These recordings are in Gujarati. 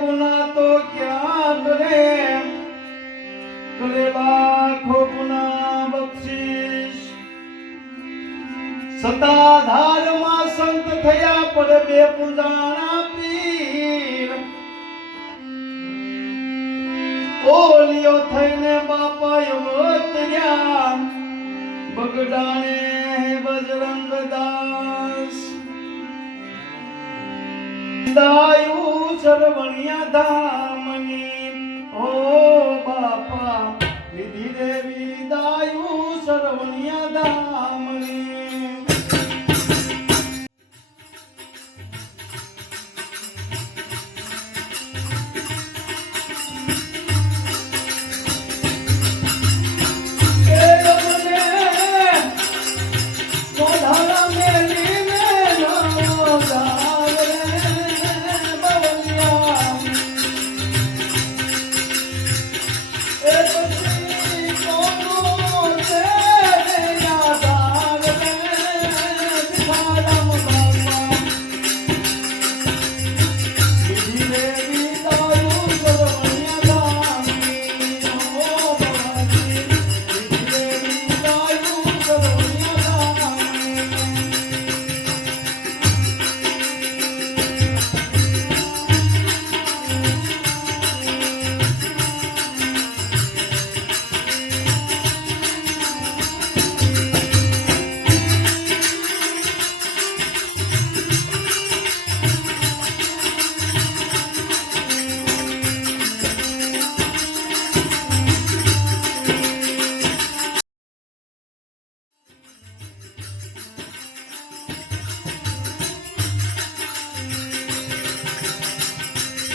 ગુના તો ક્યાં કરે? કરે લાખો ગુના બક્ષીશ સતાધારમાં સંત થયા પડે બે પૂજાણા પીર ઓલિયો થઈને બાપા અવતર્યા બગડાણે બજરંગ દાસ. દાયુ સરવણિયા ધામની. ઓ બાપા લીધી દેવી દાય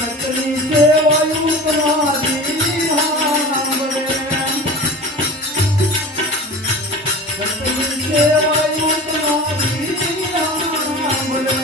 સેવાયું તમારી નામ લે